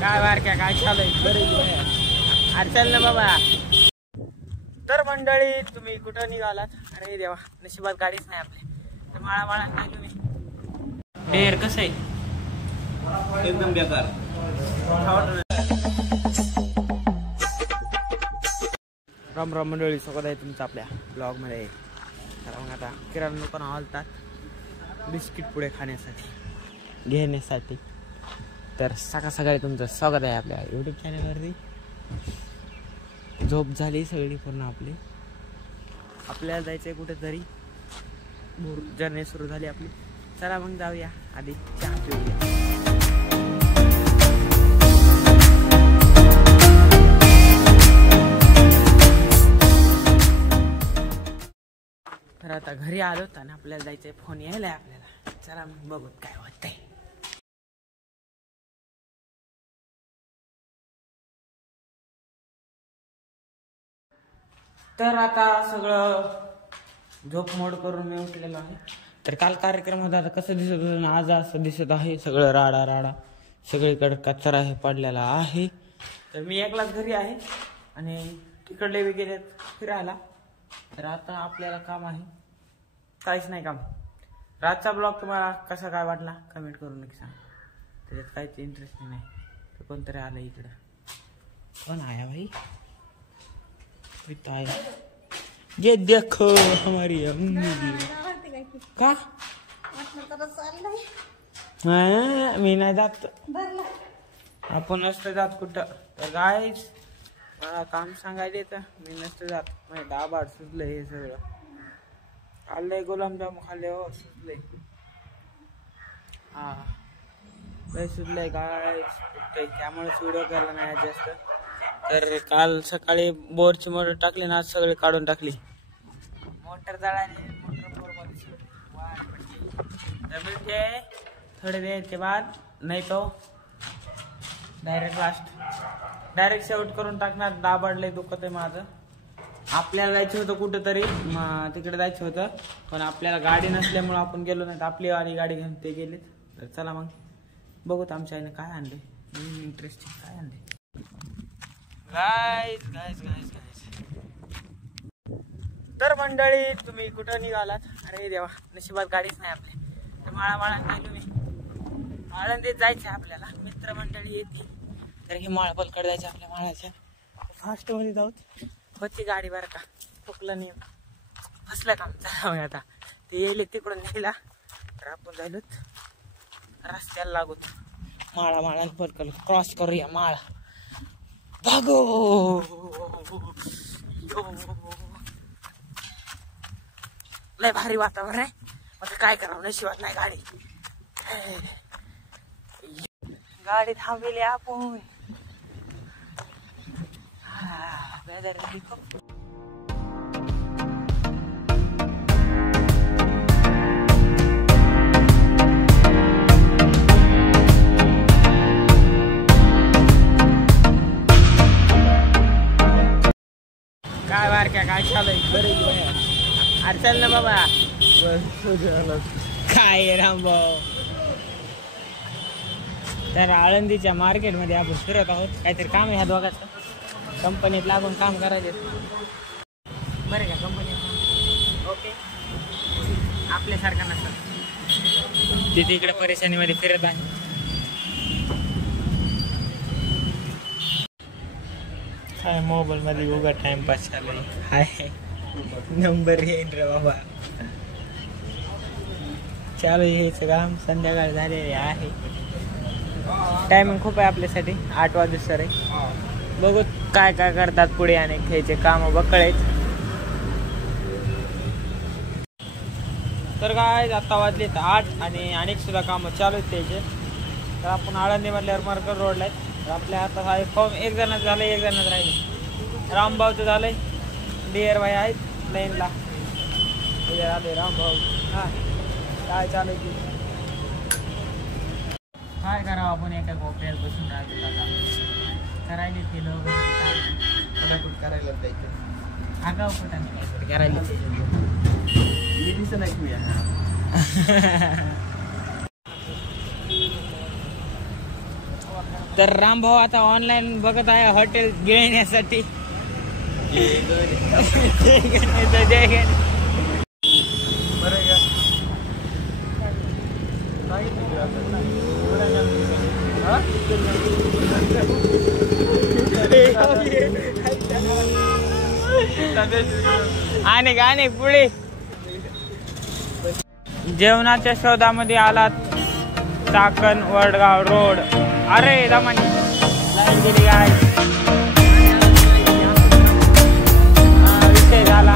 काय बारक्या काय चालू आहे बरं अरे चल ना बाबा. तर मंडळी तुम्ही कुठं निघालात? अरे देवा नशिबात गाडीच नाही आपली. तर माळा काय तुम्ही डेअर कसं आहे? एकदम बेकार. राम राम मंडळी, स्वागत आहे तुमचं आपल्या ब्लॉग मध्ये. तर मग आता किराणा दुकान आलतात बिस्किट पुढे खाण्यासाठी घेण्यासाठी. तर सकाळी तुमचं स्वागत आहे आपल्या यूट्यूब चॅनलवरती. झोप झाली सगळी पूर्ण आपली. आपल्याला जायचंय कुठेतरी, जर्नी सुरू झाली आपली. चला मग जाऊया, आधी चहा पिऊया. तर आता घरी आलोत आणि आपल्याला जायचंय, फोन यायलाय आपल्याला. चला मग बघू काय होतंय. तर आता सगळं झोप मोड करून मी उठलेलो आहे. तर काल कार्यक्रम होता, आता कसं दिसत होतं ना, आज असं दिसत आहे सगळं राडा सगळीकडे कचरा हे पडलेला आहे. तर मी एकलाच घरी आहे आणि तिकडले बी गेलेत फिरायला. तर आता आपल्याला काम आहे, काहीच नाही काम. रातचा ब्लॉग तुम्हाला कसा काय वाटला कमेंट करून नक्की सांगा. त्याच्यात काहीच इंटरेस्टिंग नाही. तर कोणतरी आलं इकडं. कोण आया भाई? ये देखो हमारी का मी नाही जात, आपण नसतं जात कुठं. तर गाईच मला काम सांगायला तर मी नसतं जात. माझे दाबाड सुचलं हे सगळं. खाल्लंय गुलाबजाम खाल्ले हो, सुचलंय. हा लय सुचलंय काय, त्यामुळेच व्हिडिओ केला नाही जास्त. तर काल सकाळी बोरची मोटर टाकली ना, आज सगळे काढून टाकली. मोटर जळाली, मोटर बोरमध्ये भेटते थोडे देर के बाद, नाही तो डायरेक्ट शेवट करून टाकणार. दाबाडले दुखत आहे माझं. आपल्याला जायचं होतं कुठंतरी, तिकडे जायचं होतं, पण आपल्याला गाडी नसल्यामुळे आपण गेलो नाही. आपली वाली गाडी घेऊन ते गेलेत. तर चला मग बघूत आमच्या आईने काय आणले इंटरेस्टिंग, काय आणले. गाईस तर मंडळी तुम्ही कुठं निघालात? अरे देवा नशिबात गाडीच नाही आपली. तर माळा काय तुम्ही आळंदीत जायचं आपल्याला. मित्रमंडळी येतील. तर ही माळ पलकड जायचं आपल्या माळाच्या. फास्ट मध्ये जाऊत होती गाडी बरं का, चुकलं नाही, फसलं काम. चला मग आता ते येईल तिकडून नेला. तर आपण जायलो रस्त्याला लागूत माळा पलकड क्रॉस करूया माळा. भागो लय भारी वातावरण आहे. आता काय करावं, नशिबात नाही गाडी थांबवली आपण. काय बारक्या काय चालू आहे बरं अरे चल ना बाबा. काय रामभाऊ. तर आळंदीच्या मार्केटमध्ये आपण फिरत आहोत. काहीतरी काम आहे ह्या दोघांचं. कंपनीत लागून काम करायचे बरं का, कंपनीत ओके. आपल्यासारखा नसतं तिथे इकडे परेशानीमध्ये फिरत आहे. काय मोबाईल मध्ये उगा टाइमपास चालू आहे. नंबर येईन रे बाबा. चालू यायचं काम. संध्याकाळ झालेली आहे. टायमिंग खूप आहे आपल्यासाठी, 8 वाजता आहे. बघू काय करतात पुढे. आणि खायचे काम बकळेच. तर काय आता वाजले 8 आणि अनेक सुद्धा कामं चालू आहेत त्याचे. तर आपण आळंदी मधल्यावर मार्कर रोडला आहेत. तर आपल्या आता फॉर्म एक जणांचं झालं, एक जणांचं राहिले. रामभाऊचं झालंय. डिअर भाई आहेत लाईनला. आले रामभाऊ. हा काय चालू आहे की काय करावं, आपण एका कोपऱ्यात बसून राहायचं. करायला ते लोक करायला जायचं. आगाव कुठं काहीतरी करायला तर रामभाऊ आता ऑनलाईन बघत आहे हॉटेल गिळण्यासाठी. आणि पुढे जेवणाच्या शोधामध्ये आलात. चाकण वडगाव रोड. अरे दमानी लाईन गेली काय विषय झाला.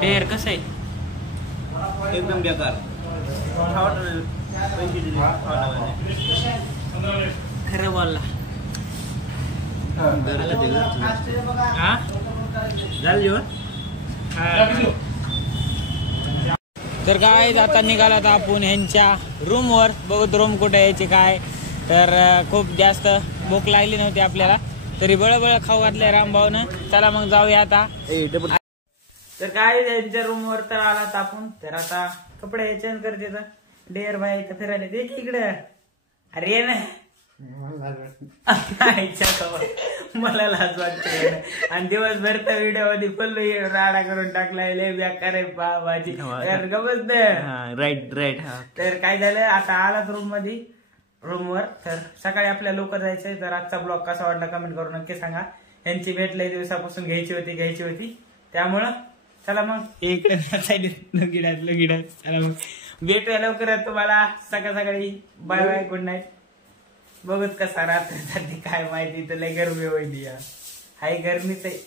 ढेर कसं आहे? एकदम बेकार. खरं बोलला. हा झालं जेवण. तर काय आता निघाला आपण ह्यांच्या रूमवर. बघत रूम कुठे यायचे काय. तर खूप जास्त भूक लागली नव्हती आपल्याला तरी बळबळ खाऊ घातले रामभाऊनं. चला मग जाऊया आता. तर काय त्यांच्या रूमवर तर आलात आपण. तर आता कपडे चेंज करते. डेअर भाई तर फिरायला ते इकडे. अरे ना मला लाज वाटते. आणि दिवसभर तर व्हिडिओ मध्ये फुल राडा करून टाकलाय. लय बेकार आहे भाजी. गमत राईट राईट. तर काय झालं आता आलात रूमवर. तर सकाळी आपल्या लवकर जायचंय. तर आजचा ब्लॉग कसा वाटला कमेंट करून नक्की सांगा. यांची भेट लय दिवसापासून घ्यायची होती त्यामुळं चला मग इकडे लगीडात चला मग भेटूया लवकरच तुम्हाला सकाळी. Bye bye good night. बघत कसा रात्री काय माहिती तर लय गरमी होईल. हाय गरमीच आहे.